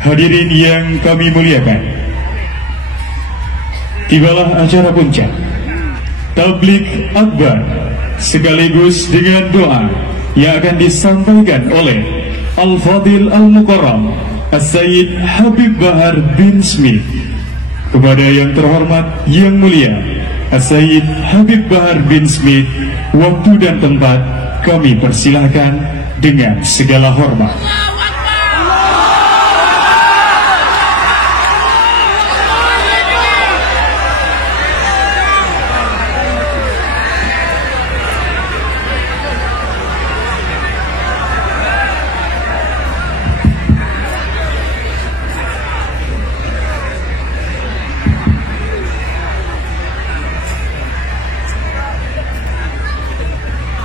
Hadirin yang kami muliakan, tibalah acara puncak Tabligh Akbar sekaligus dengan doa yang akan disampaikan oleh Al-Fadil Al-Mukarram As-Sayyid Habib Bahar bin Smith. Kepada yang terhormat yang mulia As-Sayyid Habib Bahar bin Smith, waktu dan tempat kami persilahkan dengan segala hormat.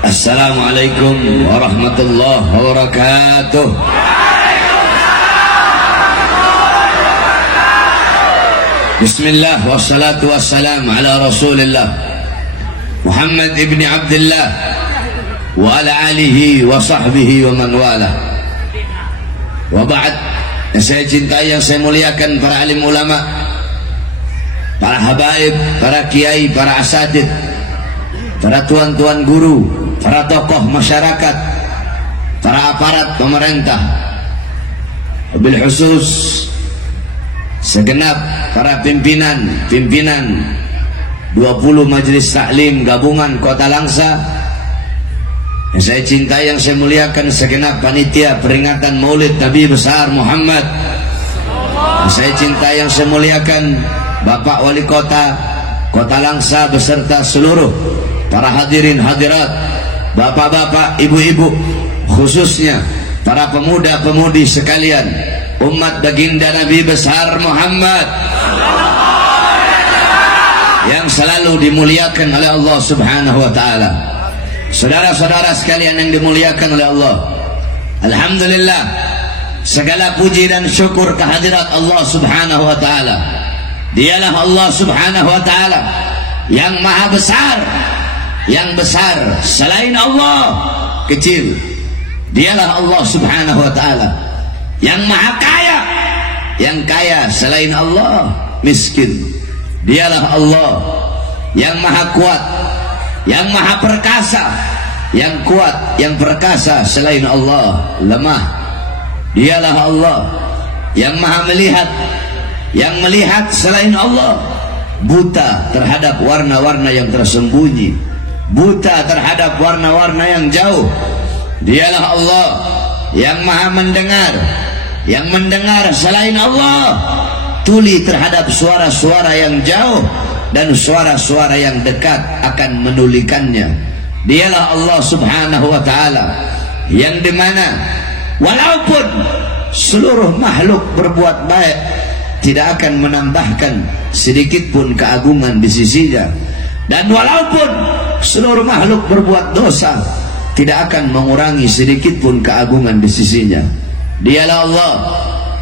Assalamualaikum warahmatullahi wabarakatuh. Bismillah wassalatu wassalam ala Rasulillah Muhammad ibn Abdullah wa ala alihi wa sahbihi wa man wala. Wa ba'd, saya cintai yang saya muliakan para alim ulama, para habaib, para kiai, para asatid, para tuan-tuan guru, para tokoh masyarakat, para aparat pemerintah, wabil khusus segenap para pimpinan 20 Majelis Taklim Gabungan Kota Langsa. Yang saya cintai, yang saya muliakan segenap panitia peringatan Maulid Nabi besar Muhammad. Yang saya cintai, yang saya muliakan Bapak Wali Kota Kota Langsa beserta seluruh para hadirin hadirat, bapak-bapak, ibu-ibu, khususnya para pemuda-pemudi sekalian, umat baginda Nabi besar Muhammad yang selalu dimuliakan oleh Allah Subhanahu wa taala. Saudara-saudara sekalian yang dimuliakan oleh Allah, alhamdulillah, segala puji dan syukur kehadirat Allah Subhanahu wa taala. Dialah Allah Subhanahu wa taala yang maha besar. Yang besar selain Allah kecil. Dialah Allah Subhanahu wa taala yang maha kaya. Yang kaya selain Allah miskin. Dialah Allah yang maha kuat, yang maha perkasa. Yang kuat, yang perkasa selain Allah lemah. Dialah Allah yang maha melihat, yang melihat selain Allah buta terhadap warna-warna yang tersembunyi, buta terhadap warna-warna yang jauh. Dialah Allah yang maha mendengar, yang mendengar selain Allah tuli terhadap suara-suara yang jauh dan suara-suara yang dekat akan menulikannya. Dialah Allah Subhanahu wa taala yang dimana walaupun seluruh makhluk berbuat baik, tidak akan menambahkan sedikit pun keagungan di sisinya. Dan walaupun seluruh makhluk berbuat dosa, tidak akan mengurangi sedikit pun keagungan di sisinya. Dialah Allah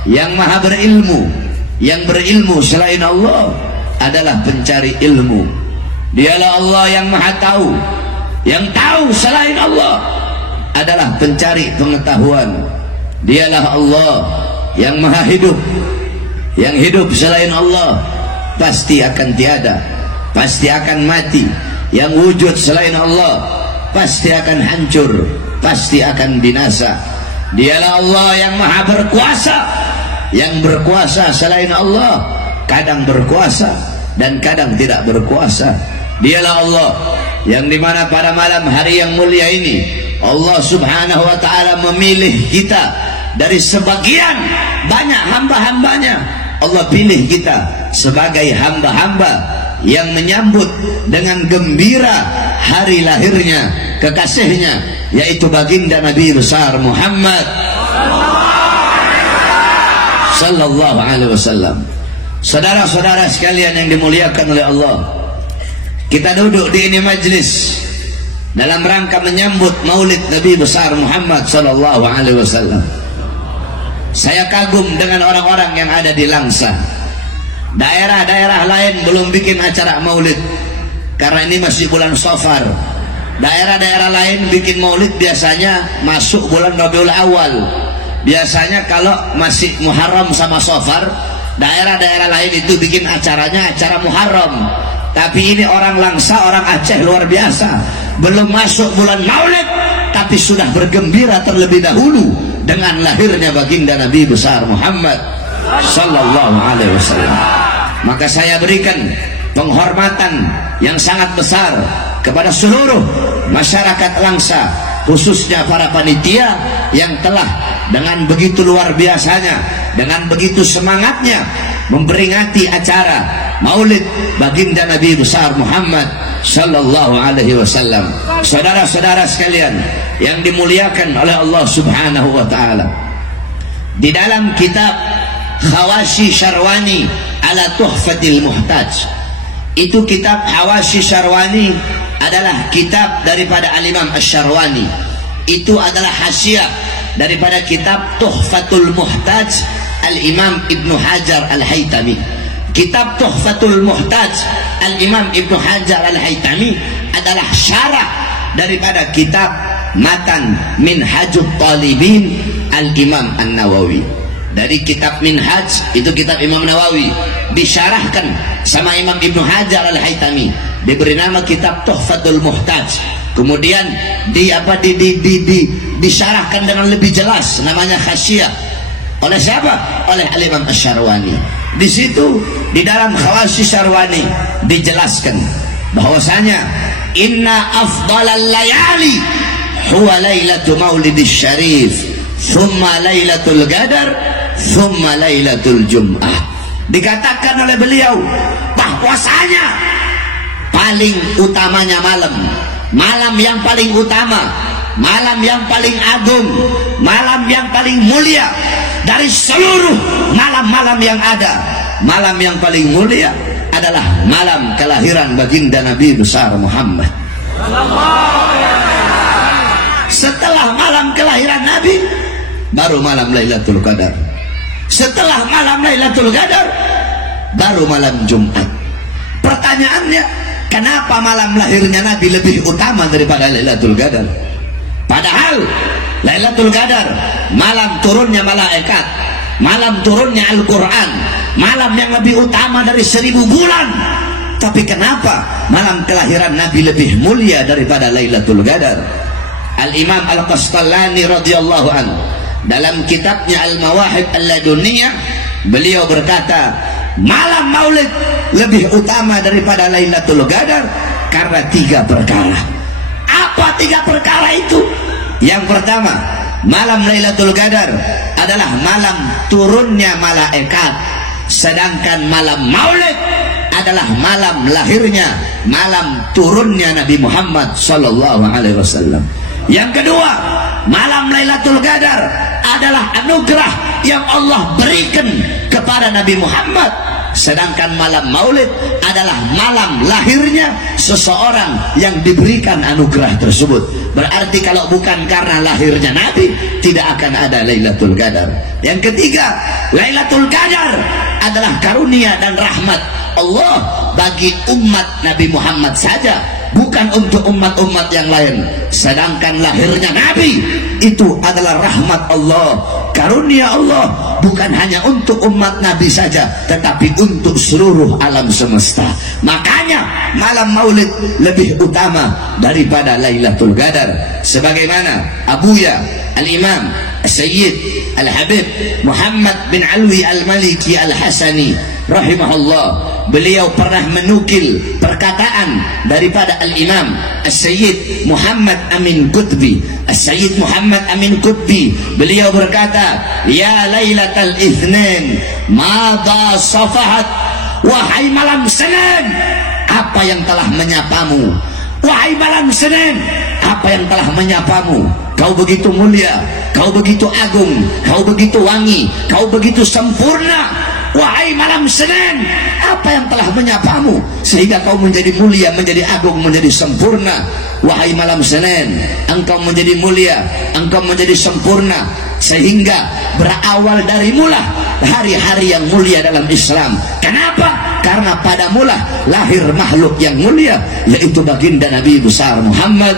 yang maha berilmu. Yang berilmu selain Allah adalah pencari ilmu. Dialah Allah yang maha tahu. Yang tahu selain Allah adalah pencari pengetahuan. Dialah Allah yang maha hidup. Yang hidup selain Allah pasti akan tiada, pasti akan mati. Yang wujud selain Allah pasti akan hancur, pasti akan binasa. Dialah Allah yang maha berkuasa. Yang berkuasa selain Allah kadang berkuasa dan kadang tidak berkuasa. Dialah Allah yang dimana pada malam hari yang mulia ini Allah Subhanahu wa ta'ala memilih kita dari sebagian banyak hamba-hambanya. Allah pilih kita sebagai hamba-hamba yang menyambut dengan gembira hari lahirnya kekasihnya, yaitu baginda Nabi besar Muhammad sallallahu alaihi wasallam. Saudara-saudara sekalian yang dimuliakan oleh Allah, kita duduk di ini majlis dalam rangka menyambut Maulid Nabi besar Muhammad sallallahu alaihi wasallam. Saya kagum dengan orang-orang yang ada di Langsa. Daerah-daerah lain belum bikin acara Maulid karena ini masih bulan Safar. Daerah-daerah lain bikin Maulid biasanya masuk bulan Rabiul Awal. biasanya kalau masih Muharram sama Safar, daerah-daerah lain itu bikin acaranya acara Muharram. Tapi ini orang Langsa, orang Aceh luar biasa. Belum masuk bulan Maulid, tapi sudah bergembira terlebih dahulu dengan lahirnya baginda Nabi besar Muhammad sallallahu alaihi wasallam. Maka saya berikan penghormatan yang sangat besar kepada seluruh masyarakat Langsa, khususnya para panitia yang telah dengan begitu luar biasanya, dengan begitu semangatnya memperingati acara Maulid baginda Nabi besar Muhammad sallallahu alaihi wasallam. Saudara-saudara sekalian yang dimuliakan oleh Allah Subhanahu wa taala, di dalam kitab Hawashi Syarwani ala Tuhfatil Muhtaj, itu kitab Hawashi Syarwani adalah kitab daripada Al-Imam Asy-Syarwani. Itu adalah hasyiah daripada kitab Tuhfatul Muhtaj Al-Imam Ibnu Hajar Al-Haytami. Kitab Tuhfatul Muhtaj Al-Imam Ibnu Hajar Al-Haytami adalah syarah daripada kitab Matan Minhajut Talibin Al-Imam An-Nawawi. Dari kitab Minhaj, itu kitab Imam Nawawi, disyarahkan sama Imam Ibnu Hajar Al-Haytami, diberi nama kitab Tuhfatul Muhtaj. Kemudian disyarahkan dengan lebih jelas, namanya Hasyiah. Oleh siapa? Oleh Al-Imam Asy-Syarwani. Di situ di dalam Hawashi Syarwani dijelaskan bahwasanya inna afdalal layali huwa lailatul maulidis syarif, thumma lailatul qadar, thumma lailatul jum'ah. Dikatakan oleh beliau bahwasanya paling utamanya malam yang paling utama, malam yang paling agung, malam yang paling mulia dari seluruh malam-malam yang ada. Malam yang paling mulia adalah malam kelahiran baginda Nabi besar Muhammad. Setelah malam kelahiran Nabi, baru malam Lailatul Qadar. Setelah malam Lailatul Qadar, baru malam Jumat. Pertanyaannya, kenapa malam lahirnya Nabi lebih utama daripada Lailatul Qadar? Padahal Lailatul Qadar malam turunnya malaikat, malam turunnya Al-Quran, malam yang lebih utama dari 1000 bulan. Tapi kenapa malam kelahiran Nabi lebih mulia daripada Lailatul Qadar? Al-Imam Al-Qastallani radhiyallahu anhu dalam kitabnya Al-Mawahib Al-Laduniyah, beliau berkata, malam Maulid lebih utama daripada Lailatul Qadar karena 3 perkara. Apa 3 perkara itu? Yang pertama, malam Lailatul Qadar adalah malam turunnya malaikat, sedangkan malam Maulid adalah malam lahirnya, malam turunnya Nabi Muhammad sallallahu alaihi wasallam. Yang kedua, malam Lailatul Qadar adalah anugerah yang Allah berikan kepada Nabi Muhammad, sedangkan malam Maulid adalah malam lahirnya seseorang yang diberikan anugerah tersebut. Berarti kalau bukan karena lahirnya Nabi, tidak akan ada Lailatul Qadar. Yang ketiga, Lailatul Qadar adalah karunia dan rahmat Allah bagi umat Nabi Muhammad saja, bukan untuk umat-umat yang lain. Sedangkan lahirnya Nabi itu adalah rahmat Allah, karunia Allah, bukan hanya untuk umat Nabi saja, tetapi untuk seluruh alam semesta. Makanya malam Maulid lebih utama daripada Lailatul Qadar. Sebagaimana Abuya Al-Imam Sayyid Al-Habib Muhammad bin Alwi Al-Maliki Al-Hasani rahimahullah, beliau pernah menukil perkataan daripada Al-Imam As-Sayyid Muhammad Amin Qutbi. As-Sayyid Muhammad Amin Qutbi, beliau berkata, ya Lailatul Itsnain madha safahat, wahai malam Senin, apa yang telah menyapamu? Wahai malam Senin, apa yang telah menyapamu? Kau begitu mulia, kau begitu agung, kau begitu wangi, kau begitu sempurna. Wahai malam Senin, apa yang telah menyapamu sehingga kau menjadi mulia, menjadi agung, menjadi sempurna? Wahai malam Senin, engkau menjadi mulia, engkau menjadi sempurna, sehingga berawal dari mula hari-hari yang mulia dalam Islam. Kenapa? Karena pada mula lahir makhluk yang mulia, yaitu baginda Nabi besar Muhammad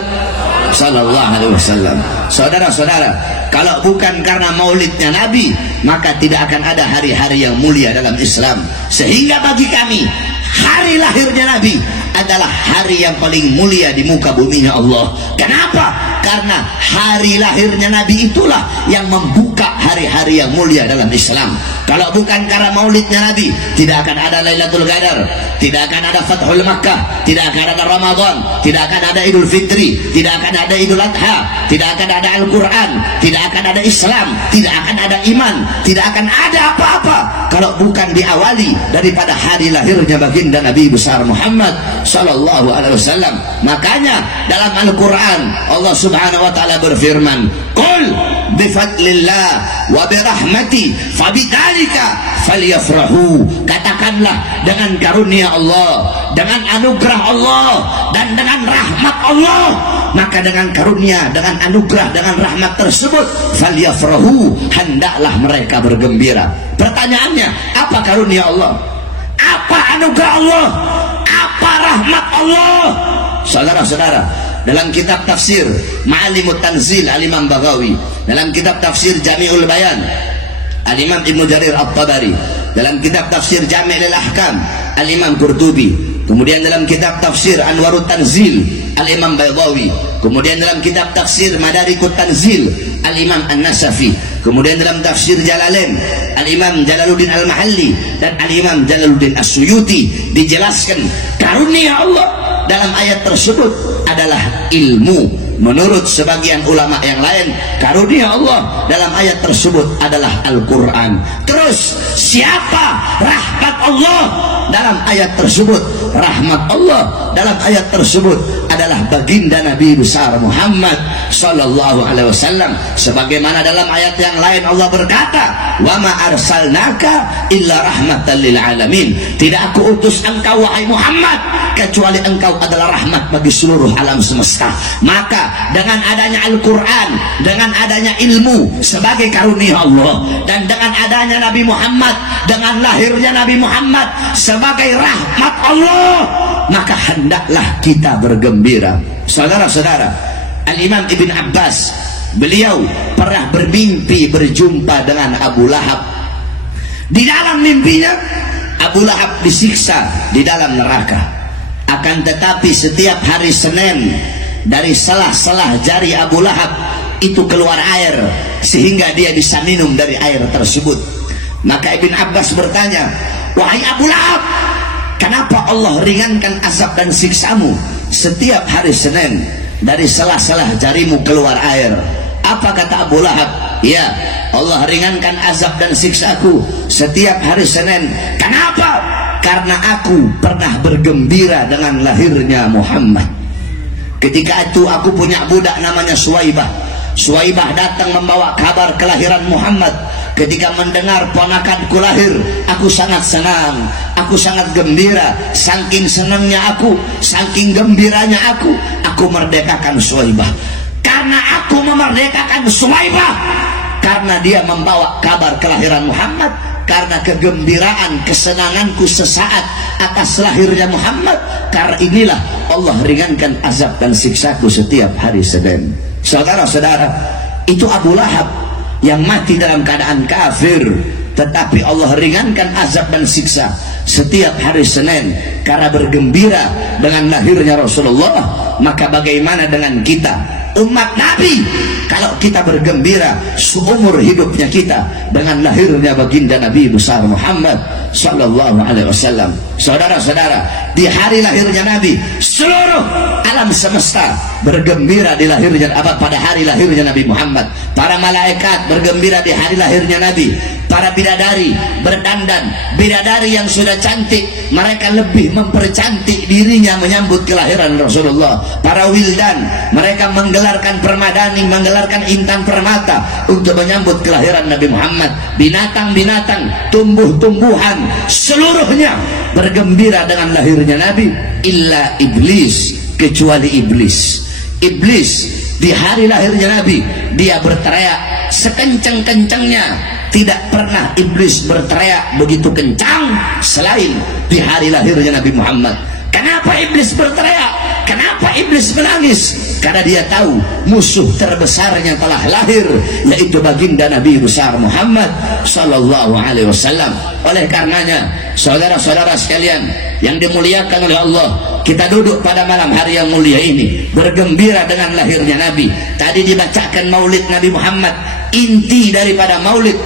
sallallahu alaihi wasallam. Saudara-saudara, kalau bukan karena maulidnya Nabi, maka tidak akan ada hari-hari yang mulia dalam Islam. Sehingga bagi kami, hari lahirnya Nabi adalah hari yang paling mulia di muka buminya Allah. Kenapa? Karena hari lahirnya Nabi itulah yang membuka hari-hari yang mulia dalam Islam. Kalau bukan karena maulidnya Nabi, tidak akan ada Lailatul Qadar, tidak akan ada Fathul Makkah, tidak akan ada Ramadan, tidak akan ada Idul Fitri, tidak akan ada Idul Adha, tidak akan ada Al-Quran, tidak akan ada Islam, tidak akan ada iman, tidak akan ada apa-apa kalau bukan diawali daripada hari lahirnya baginda Nabi besar Muhammad sallallahu alaihi wasallam. Makanya dalam Al-Quran Allah subhanahu wa ta'ala berfirman, qul bifadlillah wa birahmati fabidhalika falyafrahu. Katakanlah, dengan karunia Allah, dengan anugerah Allah, dan dengan rahmat Allah, maka dengan karunia, dengan anugerah, dengan rahmat tersebut falyafrahu, hendaklah mereka bergembira. Pertanyaannya, apa karunia Allah? Apa anugerah Allah? Apa rahmat Allah? Saudara-saudara, dalam kitab tafsir Ma'alimut Tanzil Al-Imam Baghawi, dalam kitab tafsir Jami'ul Bayan Al-Imam Ibnu Jarir At-Tabari, dalam kitab tafsir Jami'ul Ahkam Al-Imam Qurtubi, kemudian dalam kitab tafsir Anwarut Tanzil Al-Imam Baydawi, kemudian dalam kitab tafsir Madarikut Tanzil Al-Imam An-Nasafi, kemudian dalam tafsir Jalalain Al-Imam Jalaluddin Al-Mahalli dan Al-Imam Jalaluddin As-Suyuti, dijelaskan karunia Allah dalam ayat tersebut adalah ilmu. Menurut sebagian ulama yang lain, karunia Allah dalam ayat tersebut adalah Al-Quran. Terus siapa rahmat Allah dalam ayat tersebut? Rahmat Allah dalam ayat tersebut adalah baginda Nabi besar Muhammad sallallahu alaihi wasallam. Sebagaimana dalam ayat yang lain Allah berkata, wa ma arsalnaka illa rahmatan lil alamin. Tidak aku utus engkau wahai Muhammad kecuali engkau adalah rahmat bagi seluruh alam semesta. Maka dengan adanya Al-Quran, dengan adanya ilmu sebagai karunia Allah, dan dengan adanya Nabi Muhammad, dengan lahirnya Nabi Muhammad sebagai rahmat Allah, maka hendaklah kita bergembira. Saudara-saudara, Al-Imam Ibn Abbas, beliau pernah bermimpi berjumpa dengan Abu Lahab. Di dalam mimpinya Abu Lahab disiksa di dalam neraka. Akan tetapi setiap hari Senin, dari selah-selah jari Abu Lahab itu keluar air, sehingga dia bisa minum dari air tersebut. Maka Ibn Abbas bertanya, wahai Abu Lahab, kenapa Allah ringankan azab dan siksamu setiap hari Senin, dari selah-selah jarimu keluar air? Apa kata Abu Lahab? Ya, Allah ringankan azab dan siksaku setiap hari Senin. Kenapa? Karena aku pernah bergembira dengan lahirnya Muhammad. Ketika itu aku punya budak namanya Suwaibah. Suwaibah datang membawa kabar kelahiran Muhammad. Ketika mendengar ponakanku lahir, aku sangat senang, aku sangat gembira. Saking senangnya aku, saking gembiranya aku merdekakan Suwaibah. Karena aku memerdekakan Suwaibah, karena dia membawa kabar kelahiran Muhammad, karena kegembiraan, kesenanganku sesaat atas lahirnya Muhammad, karena inilah Allah ringankan azab dan siksaku setiap hari Senin. Saudara-saudara, itu Abu Lahab yang mati dalam keadaan kafir, tetapi Allah ringankan azab dan siksa setiap hari Senin karena bergembira dengan lahirnya Rasulullah. Maka bagaimana dengan kita, umat Nabi, kalau kita bergembira seumur hidupnya kita dengan lahirnya baginda Nabi besar Muhammad sallallahu alaihi wasallam? Saudara-saudara, di hari lahirnya Nabi, seluruh alam semesta bergembira di lahirnya, pada hari lahirnya Nabi Muhammad. Para malaikat bergembira di hari lahirnya Nabi. Para bidadari berdandan, bidadari yang sudah cantik, mereka lebih mempercantik dirinya menyambut kelahiran Rasulullah. Para wildan, mereka menggelarkan permadani, menggelarkan intan permata untuk menyambut kelahiran Nabi Muhammad. Binatang-binatang, tumbuh-tumbuhan, seluruhnya bergembira dengan lahirnya Nabi, illa iblis, kecuali iblis. Iblis di hari lahirnya Nabi, dia berteriak sekencang-kencangnya. Tidak pernah iblis berteriak begitu kencang selain di hari lahirnya Nabi Muhammad. Kenapa iblis berteriak? Kenapa iblis menangis? Karena dia tahu musuh terbesarnya telah lahir, yaitu baginda Nabi besar Muhammad sallallahu alaihi wasallam. Oleh karenanya, saudara-saudara sekalian yang dimuliakan oleh Allah, kita duduk pada malam hari yang mulia ini bergembira dengan lahirnya Nabi. Tadi dibacakan maulid Nabi Muhammad. Inti daripada maulid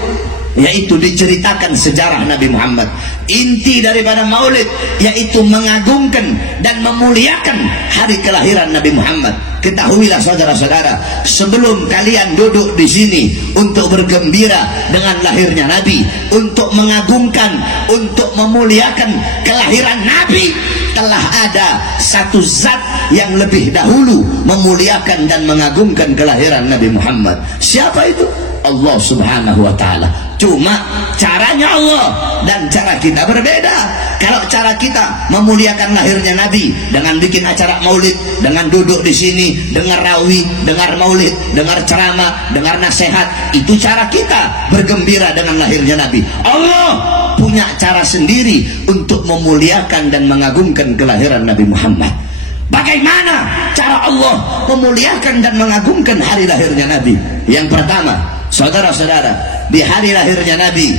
yaitu diceritakan sejarah Nabi Muhammad. Inti daripada maulid yaitu mengagungkan dan memuliakan hari kelahiran Nabi Muhammad. Ketahuilah saudara-saudara, sebelum kalian duduk di sini untuk bergembira dengan lahirnya Nabi, untuk mengagungkan, untuk memuliakan kelahiran Nabi, telah ada satu zat yang lebih dahulu memuliakan dan mengagungkan kelahiran Nabi Muhammad. Siapa itu? Allah subhanahu wa ta'ala. Cuma caranya Allah dan cara kita berbeda. Kalau cara kita memuliakan lahirnya Nabi dengan bikin acara maulid, dengan duduk di sini, dengar rawi, dengar maulid, dengar ceramah, dengar nasihat, itu cara kita bergembira dengan lahirnya Nabi. Allah punya cara sendiri untuk memuliakan dan mengagungkan kelahiran Nabi Muhammad. Bagaimana cara Allah memuliakan dan mengagungkan hari lahirnya Nabi? Yang pertama, saudara-saudara, di hari lahirnya Nabi,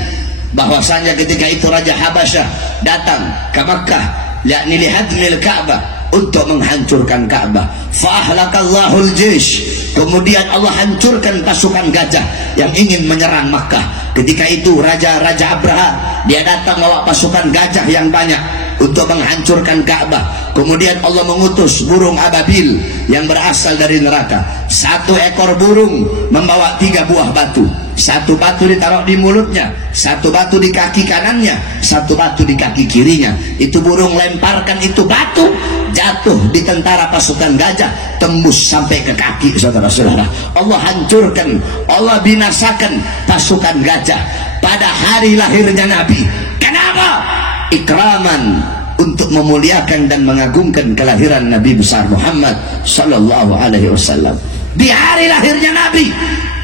bahwasanya ketika itu Raja Habasyah datang ke Makkah, yakni lihadmil Ka'bah, untuk menghancurkan Ka'bah. Fa'ahlakallahul jish, kemudian Allah hancurkan pasukan gajah yang ingin menyerang Makkah. Ketika itu Raja Abraha, dia datang membawa pasukan gajah yang banyak untuk menghancurkan Ka'bah. Kemudian Allah mengutus burung ababil yang berasal dari neraka. Satu ekor burung membawa 3 buah batu. Satu batu ditaruh di mulutnya, satu batu di kaki kanannya, satu batu di kaki kirinya. Itu burung lemparkan itu batu, jatuh di tentara pasukan gajah, tembus sampai ke kaki, saudara-saudara. Allah hancurkan, Allah binasakan pasukan gajah pada hari lahirnya Nabi. Kenapa? Ikraman, untuk memuliakan dan mengagungkan kelahiran Nabi besar Muhammad sallallahu alaihi wasallam. Di hari lahirnya Nabi,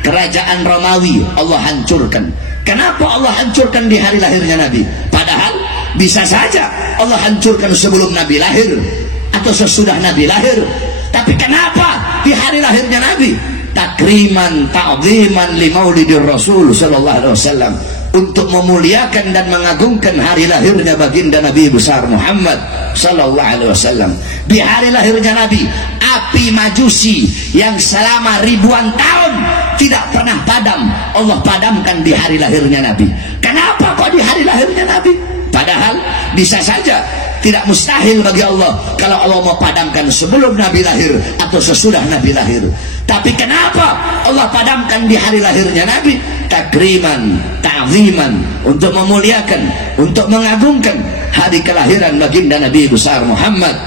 kerajaan Romawi Allah hancurkan. Kenapa Allah hancurkan di hari lahirnya Nabi? Padahal bisa saja Allah hancurkan sebelum Nabi lahir atau sesudah Nabi lahir. Tapi kenapa di hari lahirnya Nabi? Takriman, ta'ziman li maulidir Rasul sallallahu alaihi wasallam, untuk memuliakan dan mengagungkan hari lahirnya baginda Nabi besar Muhammad sallallahu alaihi wasallam. Di hari lahirnya Nabi, api majusi yang selama ribuan tahun tidak pernah padam, Allah padamkan di hari lahirnya Nabi. Kenapa kok di hari lahirnya Nabi? Padahal bisa saja, tidak mustahil bagi Allah kalau Allah mau padamkan sebelum Nabi lahir atau sesudah Nabi lahir. Tapi kenapa Allah padamkan di hari lahirnya Nabi? Takriman, ta'ziman, untuk memuliakan, untuk mengagungkan hari kelahiran baginda Nabi besar Muhammad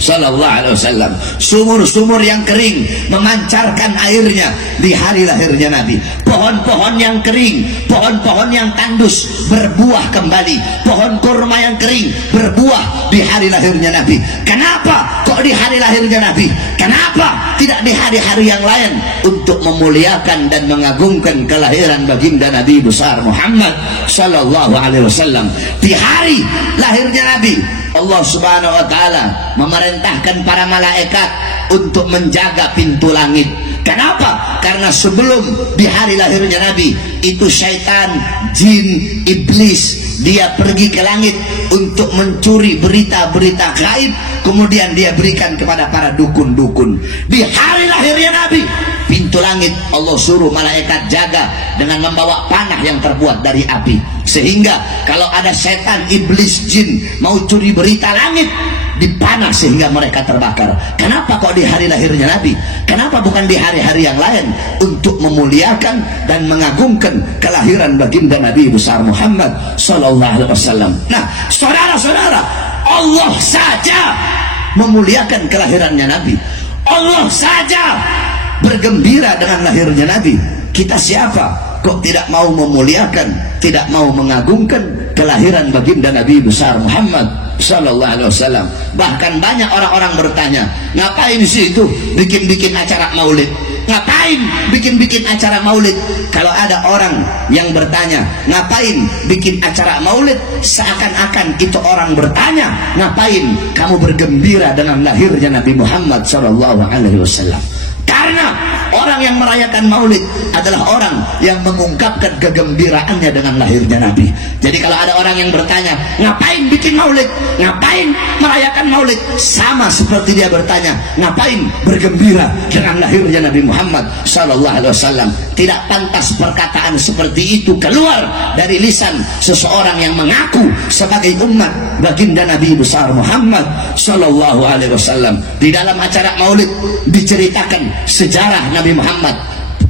sallallahu alaihi wasallam. Sumur-sumur yang kering memancarkan airnya di hari lahirnya Nabi. Pohon-pohon yang kering, pohon-pohon yang tandus berbuah kembali. Pohon kurma yang kering berbuah di hari lahirnya Nabi. Kenapa kok di hari lahirnya Nabi? Kenapa tidak di hari-hari yang lain? Untuk memuliakan dan mengagungkan kelahiran baginda Nabi besar Muhammad sallallahu alaihi wasallam. Di hari lahirnya Nabi, Allah subhanahu wa ta'ala memerintahkan para malaikat untuk menjaga pintu langit. Kenapa? Karena sebelum di hari lahirnya Nabi itu syaitan, jin, iblis, dia pergi ke langit untuk mencuri berita-berita gaib, kemudian dia berikan kepada para dukun-dukun. Di hari lahirnya Nabi, pintu langit Allah suruh malaikat jaga dengan membawa panah yang terbuat dari api, sehingga kalau ada setan, iblis, jin mau curi berita langit, dipanah sehingga mereka terbakar. Kenapa kok di hari lahirnya Nabi? Kenapa bukan di hari-hari yang lain? Untuk memuliakan dan mengagungkan kelahiran baginda Nabi besar Muhammad sallallahu alaihi wasallam. Nah, saudara-saudara, Allah saja memuliakan kelahirannya Nabi. Allah saja bergembira dengan lahirnya Nabi. Kita siapa kok tidak mau memuliakan, tidak mau mengagungkan kelahiran baginda Nabi besar Muhammad sallallahu alaihi wasallam? Bahkan banyak orang-orang bertanya, ngapain sih itu bikin-bikin acara maulid? Ngapain bikin-bikin acara maulid? Kalau ada orang yang bertanya, ngapain bikin acara maulid? Seakan-akan itu orang bertanya, ngapain kamu bergembira dengan lahirnya Nabi Muhammad SAW? Karena orang yang merayakan maulid adalah orang yang mengungkapkan kegembiraannya dengan lahirnya Nabi. Jadi kalau ada orang yang bertanya, ngapain bikin maulid? Ngapain merayakan maulid? Sama seperti dia bertanya, ngapain bergembira dengan lahirnya Nabi Muhammad SAW? Tidak pantas perkataan seperti itu keluar dari lisan seseorang yang mengaku sebagai umat baginda Nabi besar Muhammad SAW. Di dalam acara maulid diceritakan sejarah Nabi Muhammad.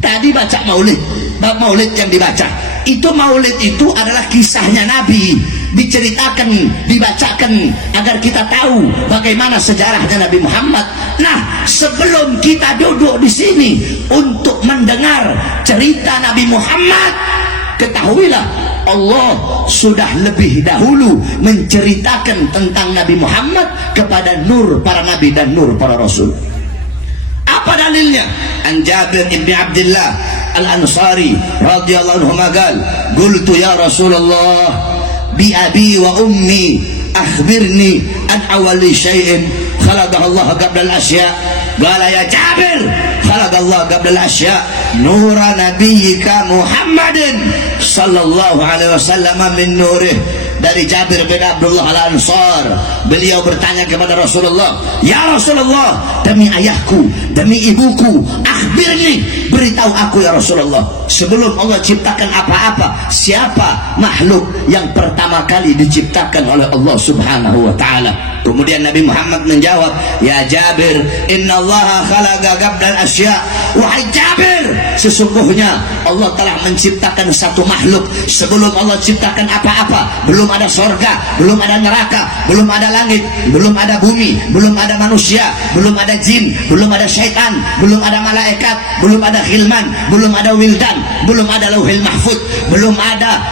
Tadi baca maulid, bab maulid yang dibaca itu, maulid itu adalah kisahnya Nabi, diceritakan, dibacakan agar kita tahu bagaimana sejarahnya Nabi Muhammad. Nah, sebelum kita duduk di sini untuk mendengar cerita Nabi Muhammad, ketahuilah Allah sudah lebih dahulu menceritakan tentang Nabi Muhammad kepada nur para nabi dan nur para rasul. Apa dalilnya? An Jabir ibn Abdullah Al-Ansari radhiyallahu anhu qaal, qultu ya Rasulullah bi abi wa ummi akhbirni an awwali syai'in khalaqahu Allah qabla al-asya. Qala ya Jabir, khalaqahu Allah qabla al-asya nura nabiyyika Muhammadin sallallahu alaihi wasallam min nurih. Dari Jabir bin Abdullah Al-Ansar, beliau bertanya kepada Rasulullah, ya Rasulullah, demi ayahku, demi ibuku, akhbirni, beritahu aku ya Rasulullah, sebelum Allah ciptakan apa-apa, siapa makhluk yang pertama kali diciptakan oleh Allah Subhanahu wa ta'ala? Kemudian Nabi Muhammad menjawab, ya Jabir, inna Allah khalaqa qabla al-asya. Wahai Jabir, sesungguhnya Allah telah menciptakan satu makhluk sebelum Allah ciptakan apa-apa. Belum ada sorga, belum ada neraka, belum ada langit, belum ada bumi, belum ada manusia, belum ada jin, belum ada syaitan, belum ada malaikat, belum ada khilman, belum ada wildan, belum ada lauhil mahfud, belum ada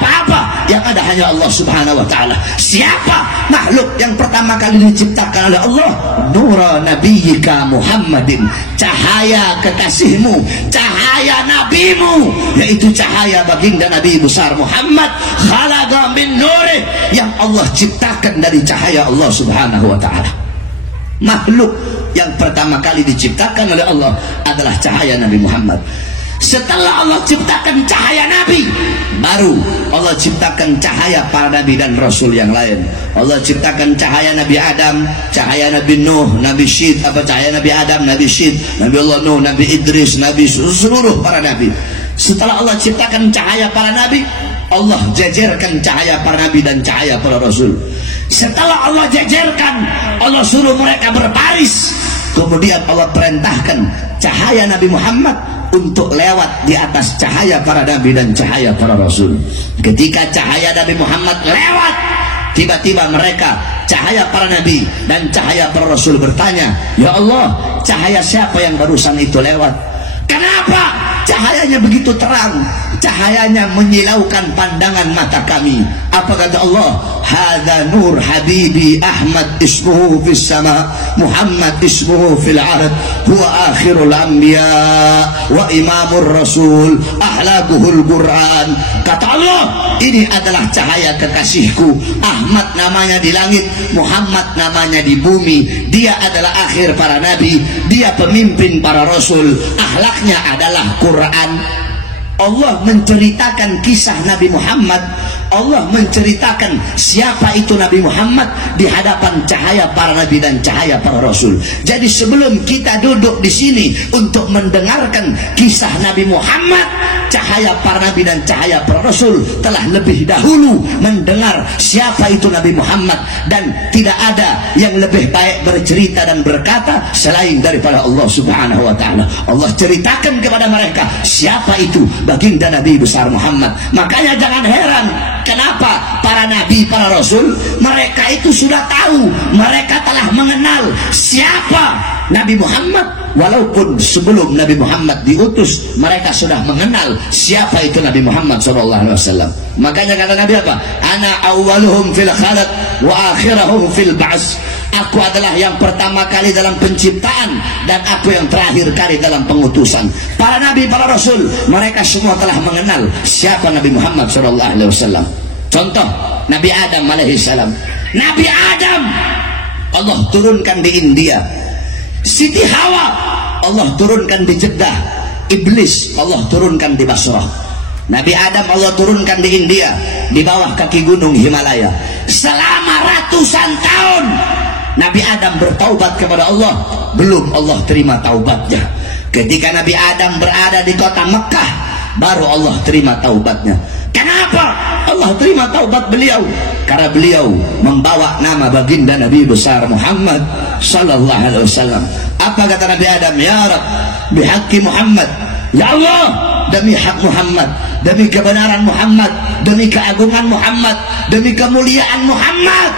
apa-apa. Yang ada hanya Allah Subhanahu wa ta'ala. Siapa makhluk yang pertama kali diciptakan oleh Allah? Nura nabiyyika Muhammadin, cahaya kekasihmu, cahaya nabimu, yaitu cahaya baginda Nabi besar Muhammad. Khalaqa min nurih, yang Allah ciptakan dari cahaya Allah Subhanahu wa ta'ala. Makhluk yang pertama kali diciptakan oleh Allah adalah cahaya Nabi Muhammad. Setelah Allah ciptakan cahaya Nabi, baru Allah ciptakan cahaya para Nabi dan Rasul yang lain. Allah ciptakan cahaya Nabi Adam, cahaya Nabi Nuh, Nabi Syed, cahaya Nabi Adam, Nabi Syed, Nabi Allah Nuh, Nabi Idris, Nabi seluruh para Nabi. Setelah Allah ciptakan cahaya para Nabi, Allah jejerkan cahaya para Nabi dan cahaya para Rasul. Setelah Allah jejerkan, Allah suruh mereka berbaris. Kemudian Allah perintahkan cahaya Nabi Muhammad untuk lewat di atas cahaya para Nabi dan cahaya para Rasul. Ketika cahaya Nabi Muhammad lewat, tiba-tiba mereka, cahaya para Nabi dan cahaya para Rasul bertanya, ya Allah, cahaya siapa yang barusan itu lewat? Kenapa cahayanya begitu terang? Cahayanya menyilaukan pandangan mata kami. Apa kata Allah? Hadza nur habibi Ahmad ismuhu fis sama, Muhammad ismuhu fil ard, huwa akhirul anbiya wa imamur rasul, ahlakuhul Quran. Kata Allah, ini adalah cahaya kekasihku. Ahmad namanya di langit, Muhammad namanya di bumi. Dia adalah akhir para nabi, dia pemimpin para rasul, akhlaknya adalah Quran. Allah menceritakan kisah Nabi Muhammad. Allah menceritakan siapa itu Nabi Muhammad di hadapan cahaya para nabi dan cahaya para rasul. Jadi sebelum kita duduk di sini untuk mendengarkan kisah Nabi Muhammad, cahaya para nabi dan cahaya para rasul telah lebih dahulu mendengar siapa itu Nabi Muhammad, dan tidak ada yang lebih baik bercerita dan berkata selain daripada Allah Subhanahu wa ta'ala. Allah ceritakan kepada mereka siapa itu baginda Nabi besar Muhammad. Makanya jangan heran kenapa para nabi, para rasul, mereka itu sudah tahu, mereka telah mengenal siapa Nabi Muhammad. Walaupun sebelum Nabi Muhammad diutus, mereka sudah mengenal siapa itu Nabi Muhammad SAW. Makanya kata Nabi apa? Ana awwaluhum fil khalq wa akhirahum fil ba'ts. Aku adalah yang pertama kali dalam penciptaan dan aku yang terakhir kali dalam pengutusan. Para nabi, para rasul, mereka semua telah mengenal siapa Nabi Muhammad SAW. Contoh Nabi Adam alaihissalam. Nabi Adam Allah turunkan di India. Siti Hawa Allah turunkan di Jeddah. Iblis Allah turunkan di Basrah. Nabi Adam Allah turunkan di India, di bawah kaki gunung Himalaya. Selama ratusan tahun Nabi Adam bertaubat kepada Allah, belum Allah terima taubatnya. Ketika Nabi Adam berada di kota Mekah, baru Allah terima taubatnya. Kenapa Allah terima taubat beliau? Karena beliau membawa nama baginda Nabi besar Muhammad sallallahu alaihi wasallam. Apa kata Nabi Adam? Ya Rabb, bihaqqi Muhammad. Ya Allah, demi hak Muhammad, demi kebenaran Muhammad, demi keagungan Muhammad, demi kemuliaan Muhammad,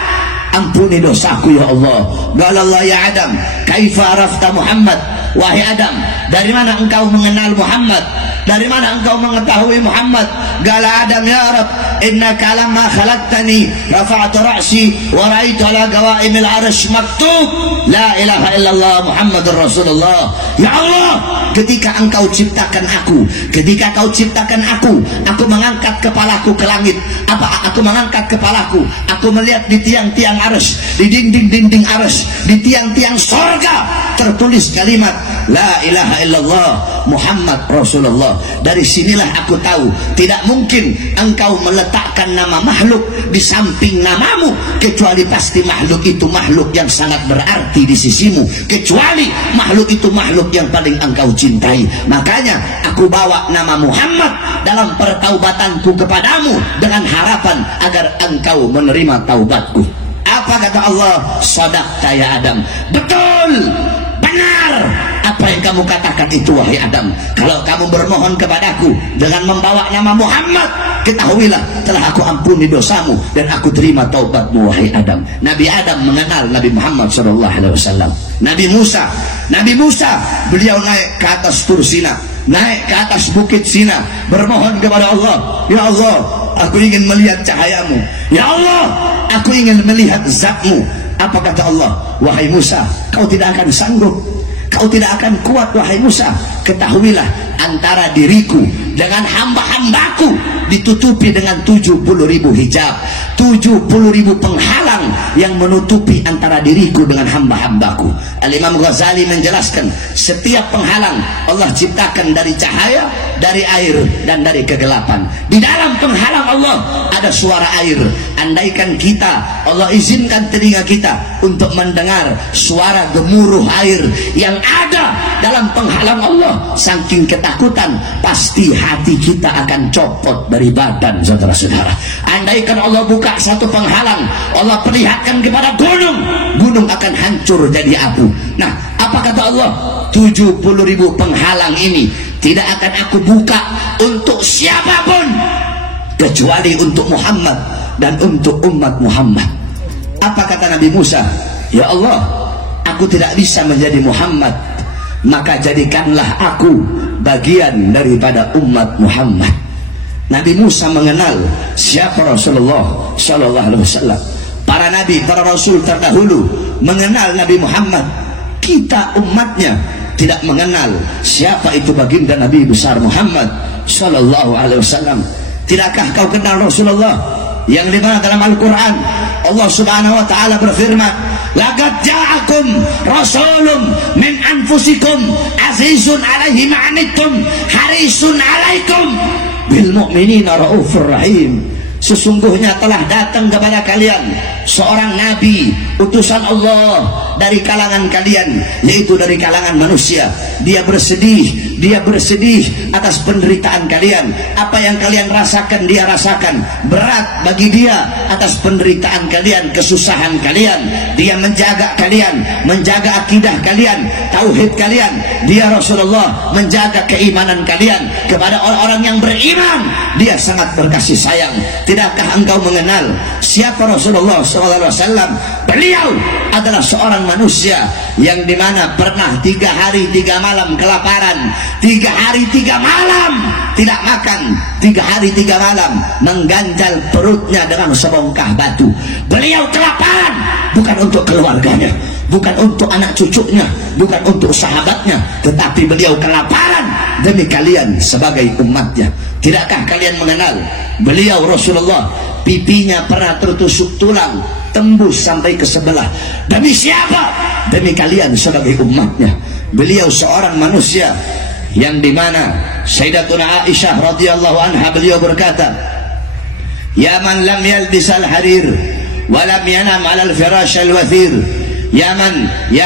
ampuni dosaku ya Allah. Qala Allah ya Adam, kaifa arafta Muhammad? Wahai Adam, dari mana engkau mengenal Muhammad? Dari mana engkau mengetahui Muhammad? Qala Adam ya Rabb, innaka lamma khalaqtani rafa'tu ra'si wa ra'aitu ala qawaimil 'arsy maktub la ilaha illallah Muhammadur Rasulullah. Ya Allah, ketika engkau ciptakan aku, ketika kau ciptakan aku mengangkat kepalaku ke langit. Aku mengangkat kepalaku, aku melihat di tiang-tiang arsy, di dinding-dinding arsy, di tiang-tiang sorga tertulis kalimat la ilaha illallah Muhammad Rasulullah. Dari sinilah aku tahu tidak mungkin engkau meletakkan nama makhluk di samping namamu, kecuali pasti makhluk itu makhluk yang sangat berarti di sisimu, kecuali makhluk itu makhluk yang paling engkau cintai. Makanya aku bawa nama Muhammad dalam pertaubatanku kepadamu dengan harapan agar engkau menerima taubatku. Apa kata Allah? Shadaqta ya Adam. Betul, benar apa yang kamu katakan itu wahai Adam. Kalau kamu bermohon kepadaku dengan membawa nama Muhammad, ketahuilah telah aku ampuni dosamu dan aku terima taubatmu wahai Adam. Nabi Adam mengenal Nabi Muhammad SAW. Nabi Musa beliau naik ke atas Tur Sina, naik ke atas bukit Sina, bermohon kepada Allah, ya Allah, aku ingin melihat cahayamu. Ya Allah, aku ingin melihat zatmu. Apa kata Allah? Wahai Musa, kau tidak akan sanggup, kau tidak akan kuat wahai Musa. Ketahuilah antara diriku dengan hamba-hambaku ditutupi dengan 70.000 hijab, 70.000 penghalang yang menutupi antara diriku dengan hamba-hambaku. Al-Imam Ghazali menjelaskan, setiap penghalang Allah ciptakan dari cahaya, dari air, dan dari kegelapan. Di dalam penghalang Allah ada suara air. Andaikan kita, Allah izinkan telinga kita untuk mendengar suara gemuruh air yang ada dalam penghalang Allah, saking ketakutan pasti hati kita akan copot dari badan, saudara-saudara. Andaikan Allah buka satu penghalang, Allah perlihatkan kepada gunung, gunung akan hancur jadi abu. Nah, apa kata Allah? 70.000 penghalang ini tidak akan aku buka untuk siapapun kecuali untuk Muhammad dan untuk umat Muhammad. Apa kata Nabi Musa? Ya Allah, aku tidak bisa menjadi Muhammad, maka jadikanlah aku bagian daripada umat Muhammad. Nabi Musa mengenal siapa Rasulullah Sallallahu Alaihi Wasallam. Para nabi, para rasul terdahulu mengenal Nabi Muhammad. Kita umatnya tidak mengenal siapa itu baginda Nabi besar Muhammad Sallallahu Alaihi Wasallam. Tidakkah kau kenal Rasulullah yang dimana dalam Al-Quran Allah Subhanahu Wa Taala berfirman, laqad ja'akum rasulun min anfusikum azizun alaihi ma'anittum harisun alaikum bil mu'minina raufur rahim. Sesungguhnya telah datang kepada kalian seorang nabi, utusan Allah dari kalangan kalian, yaitu dari kalangan manusia. Dia bersedih atas penderitaan kalian. Apa yang kalian rasakan dia rasakan. Berat bagi dia atas penderitaan kalian, kesusahan kalian. Dia menjaga kalian, menjaga akidah kalian, tauhid kalian. Dia Rasulullah menjaga keimanan kalian. Kepada orang-orang yang beriman dia sangat berkasih sayang. Tidakkah engkau mengenal siapa Rasulullah SAW? Beliau adalah seorang manusia yang dimana pernah 3 hari 3 malam kelaparan, 3 hari 3 malam tidak makan, 3 hari 3 malam mengganjal perutnya dengan sebongkah batu. Beliau kelaparan bukan untuk keluarganya, bukan untuk anak cucunya, bukan untuk sahabatnya, tetapi beliau kelaparan demi kalian sebagai umatnya. Tidakkah kalian mengenal beliau Rasulullah, pipinya pernah tertusuk tulang tembus sampai ke sebelah. Demi siapa? Demi kalian sebagai umatnya. Beliau seorang manusia yang dimana Sayyidatuna Aisyah radhiyallahu anha beliau berkata, ya man lam yalbis al-harir wa lam yanam 'ala al-firash al-wathir, ya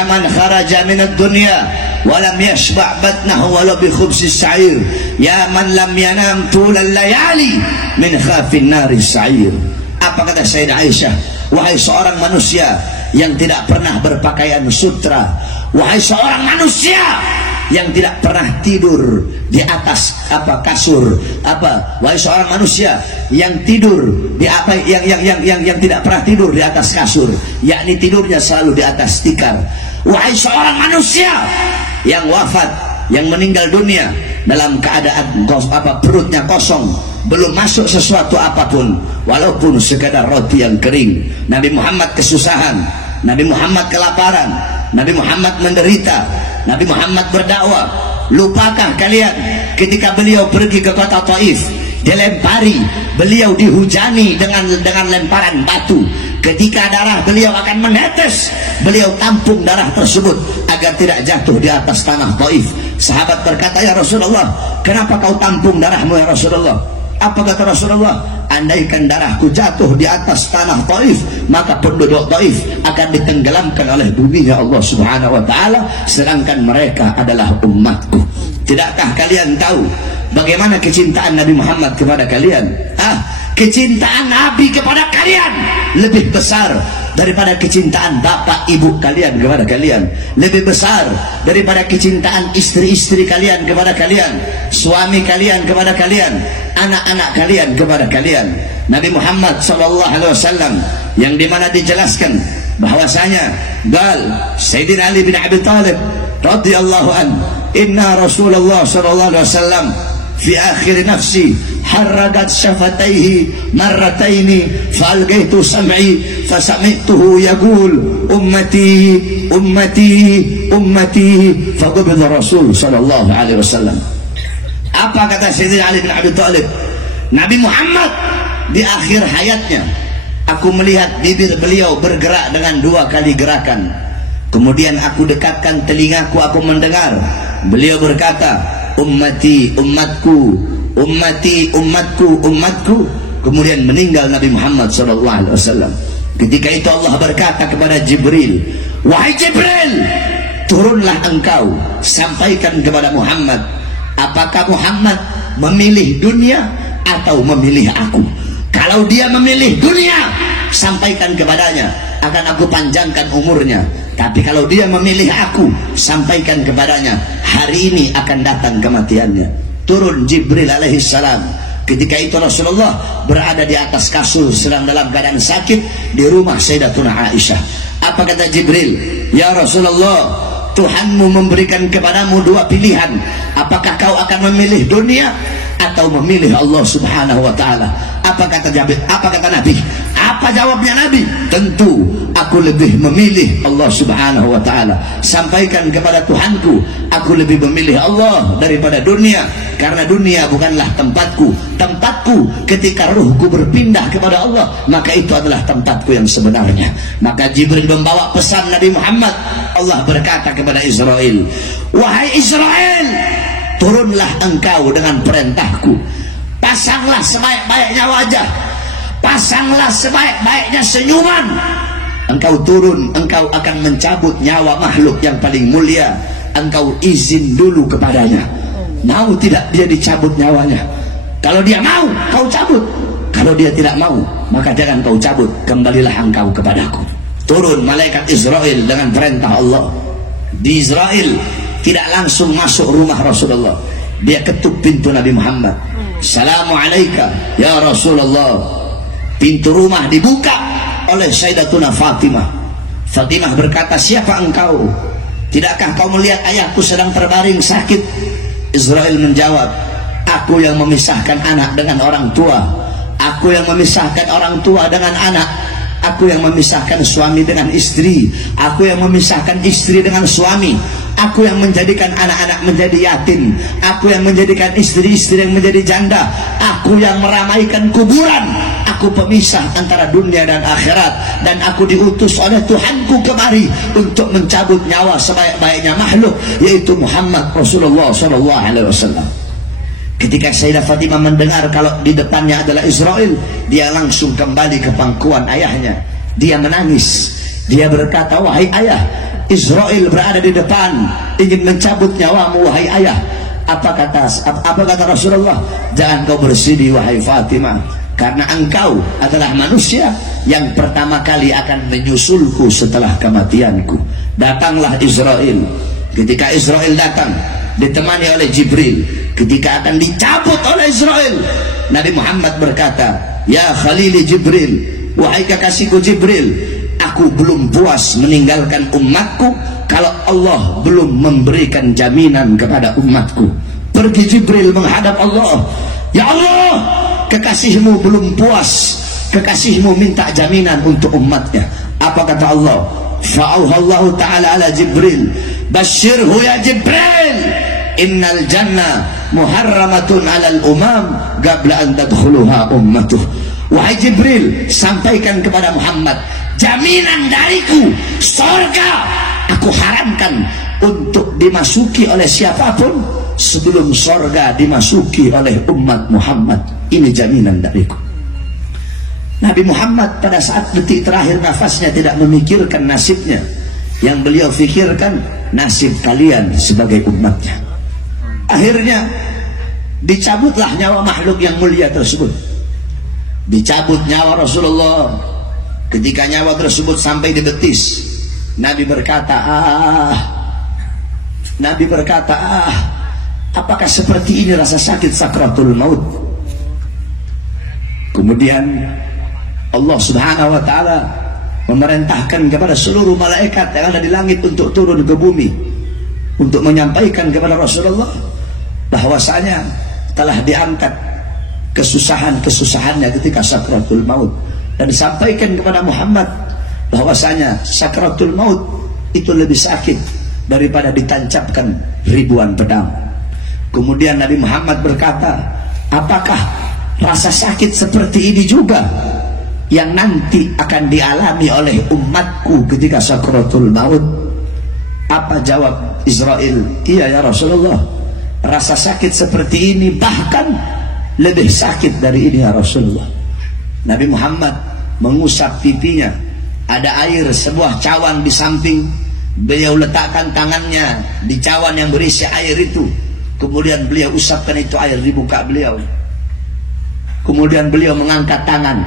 man kharaja min ad-dunya wa lam yashba' batnahu walau bi khubs as-sa'ir, ya man lam yanam tul al-layali min khafin nar as-sa'ir. Apa kata Sayyidah Aisyah? Wahai seorang manusia yang tidak pernah berpakaian sutra, wahai seorang manusia yang tidak pernah tidur di atas kasur, wahai seorang manusia yang tidur di yang tidak pernah tidur di atas kasur, yakni tidurnya selalu di atas tikar. Wahai seorang manusia yang wafat, yang meninggal dunia dalam keadaan perutnya kosong, belum masuk sesuatu apapun, walaupun sekadar roti yang kering. Nabi Muhammad kesusahan, Nabi Muhammad kelaparan, Nabi Muhammad menderita, Nabi Muhammad berdakwah. Lupakah kalian ketika beliau pergi ke kota Taif, dilempari, beliau dihujani dengan lemparan batu. Ketika darah beliau akan menetes, beliau tampung darah tersebut agar tidak jatuh di atas tanah Taif. Sahabat berkata, ya Rasulullah, kenapa kau tampung darahmu ya Rasulullah? Apa kata Rasulullah? Andaikan darahku jatuh di atas tanah Taif, maka penduduk Taif akan ditenggelamkan oleh buminya Allah Subhanahu wa taala, sedangkan mereka adalah umatku. Tidakkah kalian tahu bagaimana kecintaan Nabi Muhammad kepada kalian? Kecintaan Nabi kepada kalian lebih besar daripada kecintaan bapak ibu kalian kepada kalian, lebih besar daripada kecintaan istri-istri kalian kepada kalian, suami kalian kepada kalian, anak-anak kalian kepada kalian. Nabi Muhammad SAW yang dimana dijelaskan bahwasanya Sayyidina Ali bin Abi Thalib radhiyallahu an, inna Rasulullah SAW fi akhir nafsi harragat syafataihi marrataini falgaitu sam'i fasami'tuhu yaqul ummati ummati ummati faqabila Rasul sallallahu alaihi wasallam. Apa kata Sayyidina Ali bin Abi Thalib? Nabi Muhammad di akhir hayatnya, aku melihat bibir beliau bergerak dengan 2 kali gerakan. Kemudian aku dekatkan telingaku, aku mendengar beliau berkata, ummati umatku, ummati umatku, umatku. Kemudian meninggal Nabi Muhammad SAW. Ketika itu Allah berkata kepada Jibril, wahai Jibril, turunlah engkau, sampaikan kepada Muhammad, apakah Muhammad memilih dunia atau memilih aku? Kalau dia memilih dunia, sampaikan kepadanya, akan aku panjangkan umurnya. Tapi kalau dia memilih aku, sampaikan kepadanya, hari ini akan datang kematiannya. Turun Jibril alaihissalam. Ketika itu Rasulullah berada di atas kasur, sedang dalam keadaan sakit di rumah Sayyidatuna Aisyah. Apa kata Jibril? Ya Rasulullah, Tuhanmu memberikan kepadamu 2 pilihan. Apakah kau akan memilih dunia atau memilih Allah Subhanahu wa taala? Apa kata Jibril? Apa kata Nabi? Apa jawabnya Nabi? Tentu aku lebih memilih Allah Subhanahu wa taala. Sampaikan kepada Tuhanku, aku lebih memilih Allah daripada dunia, karena dunia bukanlah tempatku. Tempatku ketika ruhku berpindah kepada Allah, maka itu adalah tempatku yang sebenarnya. Maka Jibril membawa pesan Nabi Muhammad. Allah berkata kepada Israel, wahai Israel, turunlah engkau dengan perintahku. Pasanglah sebaik-baiknya wajah, pasanglah sebaik-baiknya senyuman. Engkau turun, engkau akan mencabut nyawa makhluk yang paling mulia. Engkau izin dulu kepadanya, mau tidak dia dicabut nyawanya. Kalau dia mau, kau cabut. Kalau dia tidak mau, maka jangan kau cabut. Kembalilah engkau kepadaku. Turun malaikat Israel dengan perintah Allah. Di Israel tidak langsung masuk rumah Rasulullah, dia ketuk pintu Nabi Muhammad. Assalamualaikum ya Rasulullah. Pintu rumah dibuka oleh Sayyidatuna Fatimah. Fatimah berkata, siapa engkau? Tidakkah kau melihat ayahku sedang terbaring sakit? Israel menjawab, aku yang memisahkan anak dengan orang tua, aku yang memisahkan orang tua dengan anak, aku yang memisahkan suami dengan istri, aku yang memisahkan istri dengan suami, aku yang menjadikan anak-anak menjadi yatim, aku yang menjadikan istri-istri yang menjadi janda, aku yang meramaikan kuburan, aku pemisah antara dunia dan akhirat, dan aku diutus oleh Tuhanku kemari untuk mencabut nyawa sebaik-baiknya makhluk, yaitu Muhammad Rasulullah SAW. Ketika Sayyidah Fatimah mendengar kalau di depannya adalah Israel, dia langsung kembali ke pangkuan ayahnya. Dia menangis. Dia berkata, wahai ayah, Israel berada di depan, ingin mencabut nyawamu, wahai ayah. Apa kata Rasulullah? Jangan kau bersedih, wahai Fatimah, karena engkau adalah manusia yang pertama kali akan menyusulku setelah kematianku. Datanglah Israel. Ketika Israel datang, ditemani oleh Jibril. Ketika akan dicabut oleh Israel, Nabi Muhammad berkata, ya Khalili Jibril, wahai kekasihku Jibril, aku belum puas meninggalkan umatku kalau Allah belum memberikan jaminan kepada umatku. Pergi Jibril menghadap Allah. Ya Allah, kekasihmu belum puas, kekasihmu minta jaminan untuk umatnya. Apa kata Allah? Fa'auhallahu ta'ala ala Jibril, basyirhu ya Jibril, innal jannah muharramatun alal umam qabla an tadkhuluha ummatuh. Wahai Jibril, sampaikan kepada Muhammad, jaminan dariku, surga aku haramkan untuk dimasuki oleh siapapun sebelum surga dimasuki oleh umat Muhammad. Ini jaminan dariku. Nabi Muhammad pada saat detik terakhir nafasnya tidak memikirkan nasibnya. Yang beliau fikirkan nasib kalian sebagai umatnya. Akhirnya dicabutlah nyawa makhluk yang mulia tersebut. Dicabut nyawa Rasulullah. Ketika nyawa tersebut sampai di betis, Nabi berkata, apakah seperti ini rasa sakit sakratul maut? Kemudian Allah Subhanahu wa ta'ala memerintahkan kepada seluruh malaikat yang ada di langit untuk turun ke bumi untuk menyampaikan kepada Rasulullah bahwasanya telah diangkat kesusahan-kesusahannya ketika sakratul maut, dan disampaikan kepada Muhammad bahwasanya sakratul maut itu lebih sakit daripada ditancapkan ribuan pedang. Kemudian Nabi Muhammad berkata, apakah rasa sakit seperti ini juga yang nanti akan dialami oleh umatku ketika sakratul maut? Apa jawab Israel? Iya ya Rasulullah, rasa sakit seperti ini, bahkan lebih sakit dari ini ya Rasulullah. Nabi Muhammad mengusap pipinya, ada air sebuah cawan di samping, beliau letakkan tangannya di cawan yang berisi air itu, kemudian beliau usapkan itu air di muka beliau. Kemudian beliau mengangkat tangan.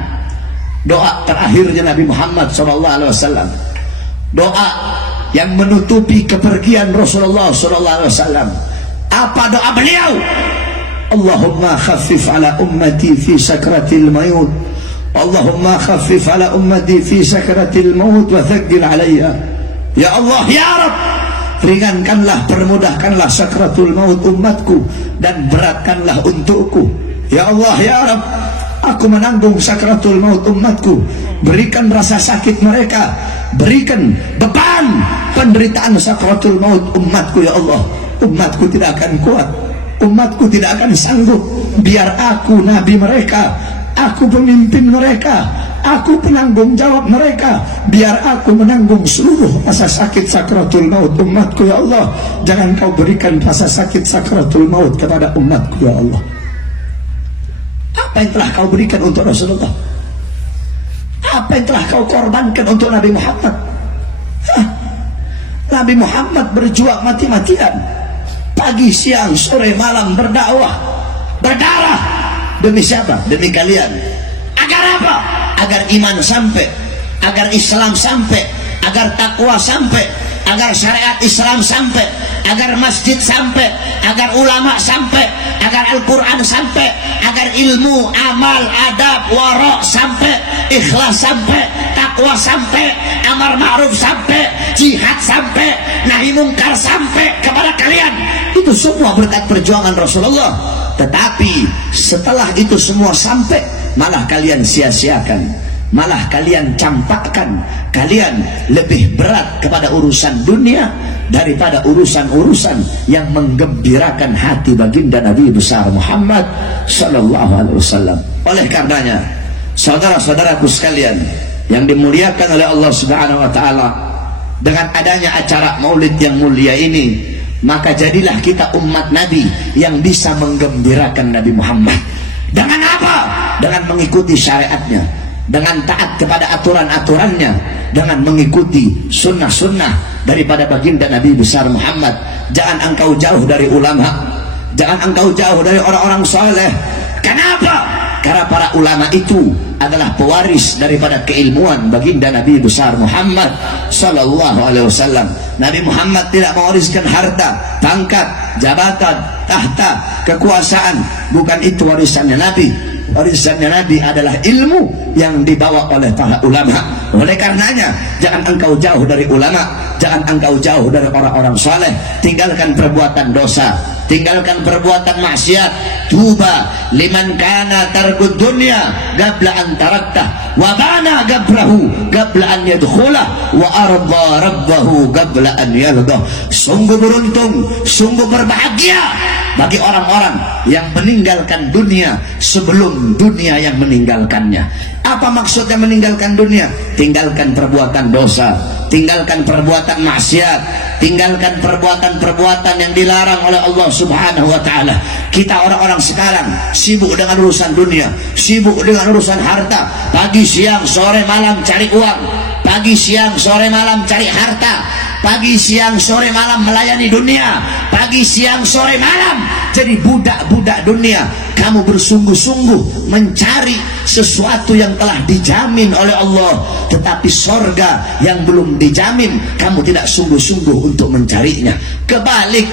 Doa terakhirnya Nabi Muhammad SAW, doa yang menutupi kepergian Rasulullah SAW. Apa doa beliau? Allahumma khaffif ala ummati fi sakratil maut, Allahumma khaffif ala ummati fi sakratil maut wa thaqqil alayya. Ya Allah, ya Rabb, ringankanlah, permudahkanlah sakratul maut umatku dan beratkanlah untukku. Ya Allah, ya Rabb, aku menanggung sakratul maut umatku. Berikan rasa sakit mereka, berikan beban penderitaan sakratul maut umatku. Ya Allah, umatku tidak akan kuat, umatku tidak akan sanggup. Biar aku nabi mereka, aku pemimpin mereka, aku penanggung jawab mereka. Biar aku menanggung seluruh rasa sakit sakratul maut umatku. Ya Allah, jangan kau berikan rasa sakit sakratul maut kepada umatku. Ya Allah, apa yang telah kau berikan untuk Rasulullah? Apa yang telah kau korbankan untuk Nabi Muhammad? Nabi Muhammad berjuang mati-matian, pagi, siang, sore, malam berdakwah, berdarah. Demi siapa? Demi kalian. Agar apa? Agar iman sampai, agar Islam sampai, agar takwa sampai, agar syariat Islam sampai, agar masjid sampai, agar ulama sampai, agar Al-Quran sampai, agar ilmu, amal, adab, warok sampai, ikhlas sampai, takwa sampai, amar ma'ruf sampai, jihad sampai, nahi mungkar sampai kepada kalian. Itu semua berkat perjuangan Rasulullah. Tetapi setelah itu semua sampai, malah kalian sia-siakan, malah kalian campakkan, kalian lebih berat kepada urusan dunia daripada urusan-urusan yang menggembirakan hati baginda Nabi besar Muhammad sallallahu alaihi wasallam. Oleh karenanya, saudara-saudaraku sekalian yang dimuliakan oleh Allah Subhanahu wa taala, dengan adanya acara Maulid yang mulia ini, maka jadilah kita umat Nabi yang bisa menggembirakan Nabi Muhammad. Dengan apa? Dengan mengikuti syariatnya, dengan taat kepada aturan-aturannya, dengan mengikuti sunnah-sunnah daripada baginda Nabi besar Muhammad. Jangan engkau jauh dari ulama, jangan engkau jauh dari orang-orang saleh. Kenapa? Karena para ulama itu adalah pewaris daripada keilmuan baginda Nabi besar Muhammad sallallahu alaihi wasallam. Nabi Muhammad tidak mewariskan harta, pangkat, jabatan, tahta, kekuasaan. Bukan itu warisannya Nabi. Warisannya Nabi adalah ilmu yang dibawa oleh para ulama. Oleh karenanya, jangan engkau jauh dari ulama, jangan engkau jauh dari orang-orang saleh. Tinggalkan perbuatan dosa, tinggalkan perbuatan maksiat. Tuba liman kana tarkud dunya qabla an taraktah wa bana qabrahu qabla an yadkhula wa arda rabbahu qabla an yaldah. Sungguh beruntung, sungguh berbahagia bagi orang-orang yang meninggalkan dunia sebelum dunia yang meninggalkannya. Apa maksudnya meninggalkan dunia? Tinggalkan perbuatan dosa, tinggalkan perbuatan maksiat, tinggalkan perbuatan-perbuatan yang dilarang oleh Allah Subhanahu wa taala. Kita orang-orang sekarang sibuk dengan urusan dunia, sibuk dengan urusan harta, pagi siang sore malam cari uang, pagi siang sore malam cari harta, pagi siang sore malam melayani dunia, pagi siang sore malam jadi budak-budak dunia. Kamu bersungguh-sungguh mencari sesuatu yang telah dijamin oleh Allah, tetapi sorga yang belum dijamin kamu tidak sungguh-sungguh untuk mencarinya. Kebalik,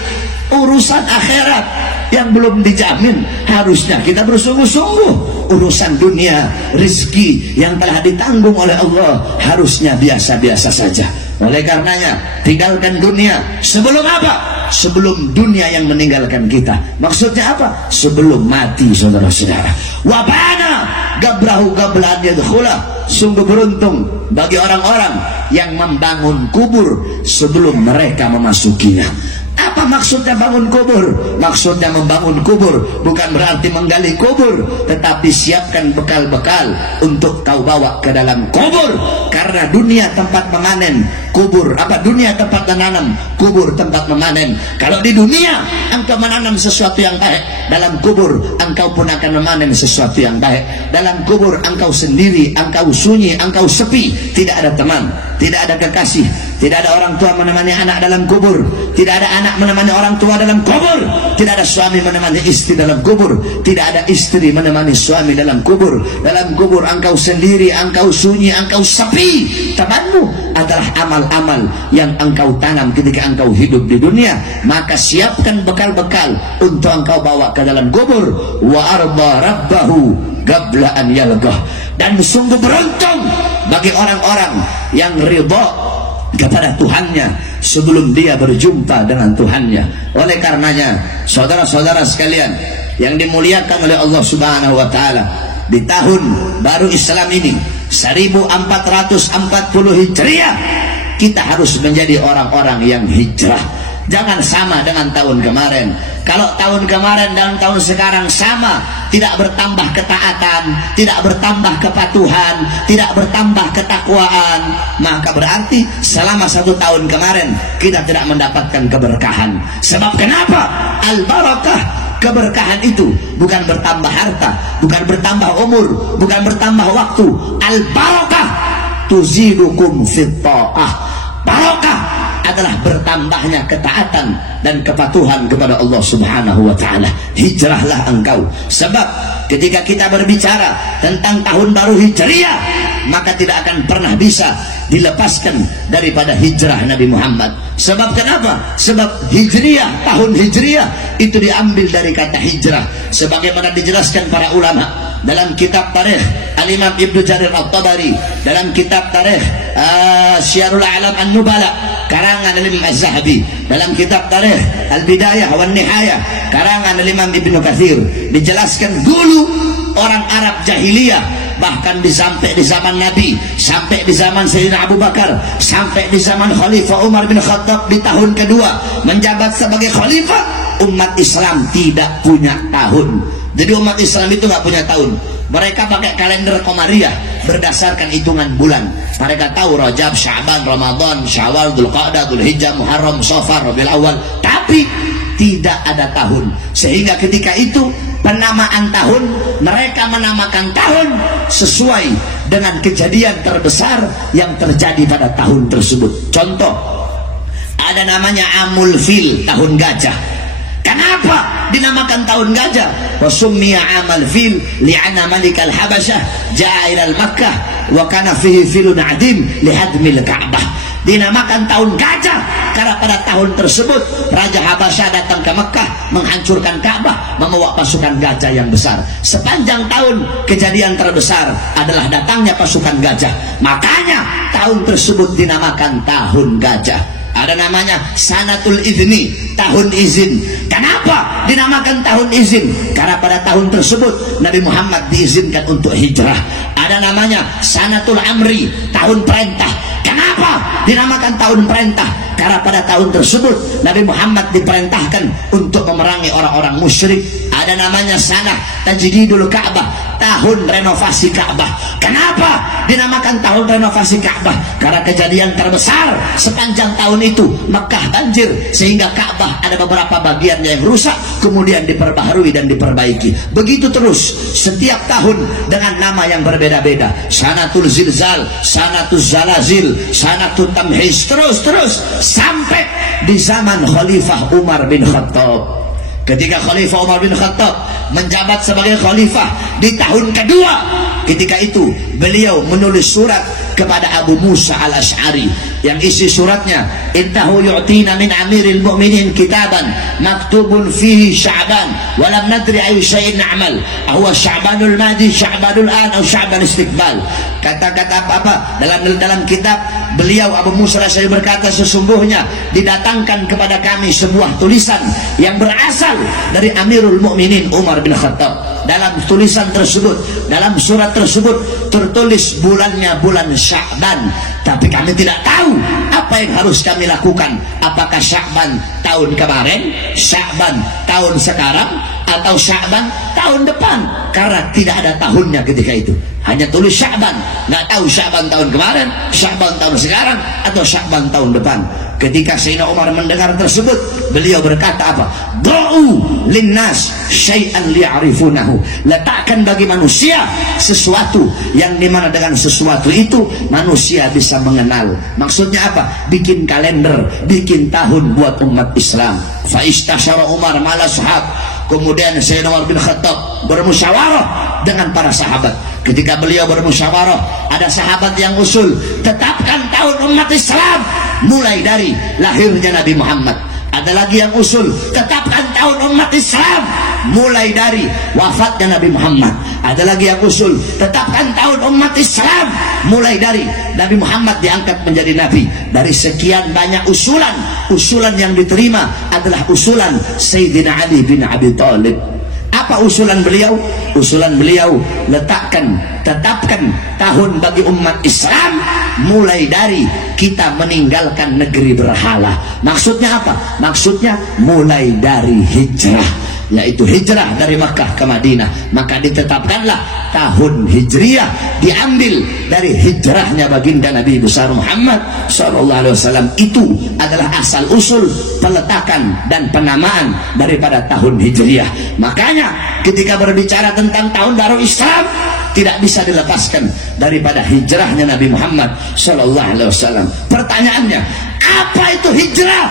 urusan akhirat yang belum dijamin harusnya kita bersungguh-sungguh. Urusan dunia, rezeki yang telah ditanggung oleh Allah harusnya biasa-biasa saja. Oleh karenanya, tinggalkan dunia. Sebelum apa? Sebelum dunia yang meninggalkan kita. Maksudnya apa? Sebelum mati, saudara-saudara. Wabana gabrahu qabla an yadkhula. Sungguh beruntung bagi orang-orang yang membangun kubur sebelum mereka memasukinya. Apa maksudnya bangun kubur? Maksudnya membangun kubur bukan berarti menggali kubur, tetapi siapkan bekal-bekal untuk kau bawa ke dalam kubur. Karena dunia tempat memanen, kubur dunia tempat menanam, kubur tempat memanen. Kalau di dunia engkau menanam sesuatu yang baik, dalam kubur engkau pun akan memanen sesuatu yang baik. Dalam kubur engkau sendiri, engkau sunyi, engkau sepi, tidak ada teman, tidak ada kekasih, tidak ada orang tua menemani anak dalam kubur, tidak ada anak menemani orang tua dalam kubur, tidak ada suami menemani istri dalam kubur, tidak ada istri menemani suami dalam kubur. Dalam kubur engkau sendiri, engkau sunyi, engkau sepi. Temanmu adalah amal-amal yang engkau tanam ketika engkau hidup di dunia. Maka siapkan bekal-bekal untuk engkau bawa ke dalam kubur. Wa arda rabbahu qabla an yalqah. Dan sungguh beruntung bagi orang-orang yang ridha kepada Tuhannya sebelum dia berjumpa dengan Tuhannya. Oleh karenanya, saudara-saudara sekalian yang dimuliakan oleh Allah Subhanahu wa taala, di tahun baru Islam ini 1440 Hijriah, kita harus menjadi orang-orang yang hijrah. Jangan sama dengan tahun kemarin. Kalau tahun kemarin dan tahun sekarang sama, tidak bertambah ketaatan, tidak bertambah kepatuhan, tidak bertambah ketakwaan, maka berarti selama 1 tahun kemarin kita tidak mendapatkan keberkahan. Sebab kenapa? Al-barakah, keberkahan itu bukan bertambah harta, bukan bertambah umur, bukan bertambah waktu. Al-barakah tuzidukum fit ta'ah. Barakah adalah bertambahnya ketaatan dan kepatuhan kepada Allah Subhanahu wa taala. Hijrahlah engkau. Sebab ketika kita berbicara tentang tahun baru Hijriah, maka tidak akan pernah bisa dilepaskan daripada hijrah Nabi Muhammad. Sebab kenapa? Sebab hijriyah, tahun hijriyah itu diambil dari kata hijrah, sebagaimana dijelaskan para ulama dalam kitab tarikh Al-Imam Ibnu Jarir At-Tabari, dalam kitab tarikh Syiarul A'lam An-Nubala karangan Al-Imam Az-Zahabi, dalam kitab tarikh Al-Bidayah wan Nihayah karangan Al-Imam Ibnu Katsir, dijelaskan dulu orang Arab jahiliyah, bahkan sampai di zaman Nabi, sampai di zaman Sayyidina Abu Bakar, sampai di zaman Khalifah Umar bin Khattab di tahun kedua menjabat sebagai khalifah, umat Islam tidak punya tahun. Jadi umat Islam itu nggak punya tahun. Mereka pakai kalender Qamariyah berdasarkan hitungan bulan. Mereka tahu Rajab, Sya'ban, Ramadan, Syawal, Dzulqa'dah, Dzulhijjah, Muharram, Safar, Rabiul Awal, tapi tidak ada tahun. Sehingga ketika itu penamaan tahun, mereka menamakan tahun sesuai dengan kejadian terbesar yang terjadi pada tahun tersebut. Contoh, ada namanya Amul Fil, tahun gajah. Kenapa dinamakan tahun gajah? Wasummiya amal fil li'anna malikal habasyah ja'a ilal Makkah wa kana fihi filun adim lihadmil Ka'bah. Dinamakan tahun gajah karena pada tahun tersebut Raja Habasyah datang ke Mekah menghancurkan Ka'bah, membawa pasukan gajah yang besar. Sepanjang tahun kejadian terbesar adalah datangnya pasukan gajah. Makanya tahun tersebut dinamakan tahun gajah. Ada namanya Sanatul Izni, tahun izin. Kenapa dinamakan tahun izin? Karena pada tahun tersebut Nabi Muhammad diizinkan untuk hijrah. Ada namanya Sanatul Amri, tahun perintah. Kenapa dinamakan tahun perintah? Karena pada tahun tersebut Nabi Muhammad diperintahkan untuk memerangi orang-orang musyrik. Ada namanya Sanah Tajdidul Ka'bah, tahun renovasi Ka'bah. Kenapa dinamakan tahun renovasi Ka'bah? Karena kejadian terbesar sepanjang tahun itu Mekah banjir, sehingga Ka'bah ada beberapa bagiannya yang rusak, kemudian diperbaharui dan diperbaiki. Begitu terus setiap tahun dengan nama yang berbeda-beda. Sanatul Zilzal, Sanatul Zalazil, Sanatul Tamhis, terus sampai di zaman Khalifah Umar bin Khattab. Ketika Khalifah Umar bin Khattab menjabat sebagai khalifah di tahun kedua, ketika itu beliau menulis surat kepada Abu Musa al-Ash'ari yang isi suratnya, innahu yu'tina min amiril mu'minin kitaban maktubun fihi Sya'ban wa lam nadri ayu syai'in na'mal huwa Sya'banul madi, Sya'banul an atau Sya'ban istiqbal. Kata-kata apa dalam kitab beliau Abu Musa al-Ash'ari berkata, sesungguhnya didatangkan kepada kami sebuah tulisan yang berasal dari Amirul Mukminin Umar bin Khattab. Dalam tulisan tersebut, dalam surat tersebut tertulis bulannya bulan Sya'ban, tapi kami tidak tahu apa yang harus kami lakukan. Apakah Sya'ban tahun kemarin, Sya'ban tahun sekarang, atau Sya'ban tahun depan? Karena tidak ada tahunnya ketika itu, hanya tulis Sya'ban. Nggak tahu Sya'ban tahun kemarin, Sya'ban tahun sekarang, atau Sya'ban tahun depan. Ketika Sayyidina Umar mendengar tersebut, beliau berkata apa? Da'u linnas syai'an li'arifunahu. Letakkan bagi manusia sesuatu yang dimana dengan sesuatu itu manusia bisa mengenal. Maksudnya apa? Bikin kalender, bikin tahun buat umat Islam. Fa'istasyara Umar ma'al ashab. Kemudian Sayyidina Umar bin Khattab bermusyawarah dengan para sahabat. Ketika beliau bermusyawarah, ada sahabat yang usul, tetapkan tahun umat Islam mulai dari lahirnya Nabi Muhammad. Ada lagi yang usul, tetapkan tahun umat Islam mulai dari wafatnya Nabi Muhammad. Ada lagi yang usul, tetapkan tahun umat Islam mulai dari Nabi Muhammad diangkat menjadi Nabi. Dari sekian banyak usulan, usulan yang diterima adalah usulan Sayyidina Ali bin Abi Thalib. Apa usulan beliau? Usulan beliau, tetapkan tahun bagi umat Islam mulai dari kita meninggalkan negeri berhala. Maksudnya apa? Maksudnya mulai dari hijrah, yaitu hijrah dari Makkah ke Madinah. Maka ditetapkanlah tahun hijriyah, diambil dari hijrahnya baginda Nabi besar Muhammad SAW. Itu adalah asal usul peletakan dan penamaan daripada tahun hijriyah. Makanya ketika berbicara tentang tahun baru Islam, tidak bisa dilepaskan daripada hijrahnya Nabi Muhammad SAW. Pertanyaannya, apa itu hijrah?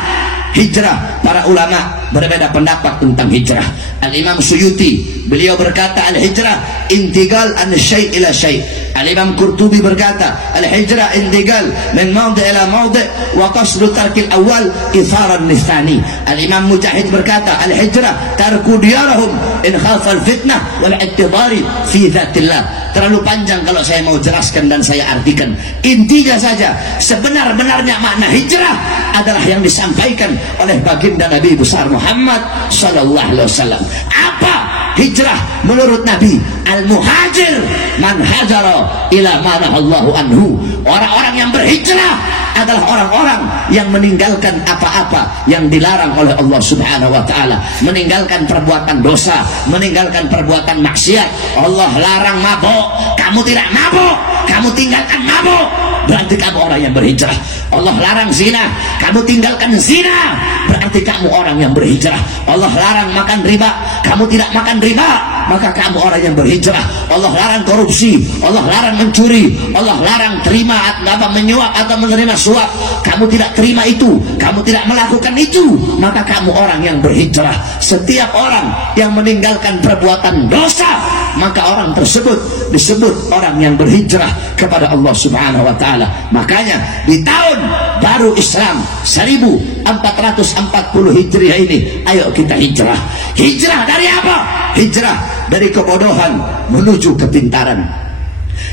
Hijrah, para ulama berbeda pendapat tentang hijrah. Al-Imam Suyuti beliau berkata, al-hijrah intiqal an syai' ila syai'. Al-Imam Qurtubi berkata, al-hijrah intiqal min mawdi' ila mawdi' wa qasdu tarkil awal itharan nithani. Al-Imam Mujahid berkata, al-hijrah tarku diyarahum in khafal fitnah wal i'tibari fi dzatillah. Terlalu panjang kalau saya mau jelaskan dan saya artikan. Intinya saja, sebenar-benarnya makna hijrah adalah yang disampaikan oleh baginda Nabi besar Muhammad sallallahu alaihi wasallam. Apa hijrah menurut Nabi? Al-muhajir man hajara ila ma nahallahu anhu. Orang-orang yang berhijrah adalah orang-orang yang meninggalkan apa-apa yang dilarang oleh Allah Subhanahu wa taala, meninggalkan perbuatan dosa, meninggalkan perbuatan maksiat. Allah larang mabuk, kamu tidak mabuk, kamu tinggalkan mabuk, berarti kamu orang yang berhijrah. Allah larang zina, kamu tinggalkan zina, berarti kamu orang yang berhijrah. Allah larang makan riba, kamu tidak makan riba, maka kamu orang yang berhijrah. Allah larang korupsi, Allah larang mencuri, Allah larang terima atau menyuap atau menerima suap, kamu tidak terima itu, kamu tidak melakukan itu, maka kamu orang yang berhijrah. Setiap orang yang meninggalkan perbuatan dosa, maka orang tersebut disebut orang yang berhijrah kepada Allah Subhanahu wa taala. Makanya di tahun baru Islam 1440 Hijriah ini, ayo kita hijrah. Hijrah dari apa? Hijrah dari kebodohan menuju kepintaran.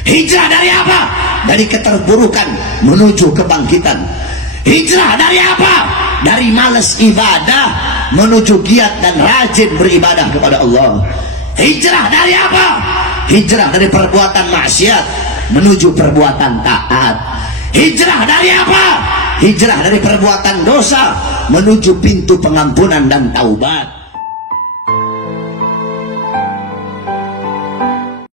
Hijrah dari apa? Dari keterburukan menuju kebangkitan. Hijrah dari apa? Dari malas ibadah menuju giat dan rajin beribadah kepada Allah. Hijrah dari apa? Hijrah dari perbuatan maksiat menuju perbuatan taat. Hijrah dari apa? Hijrah dari perbuatan dosa menuju pintu pengampunan dan taubat.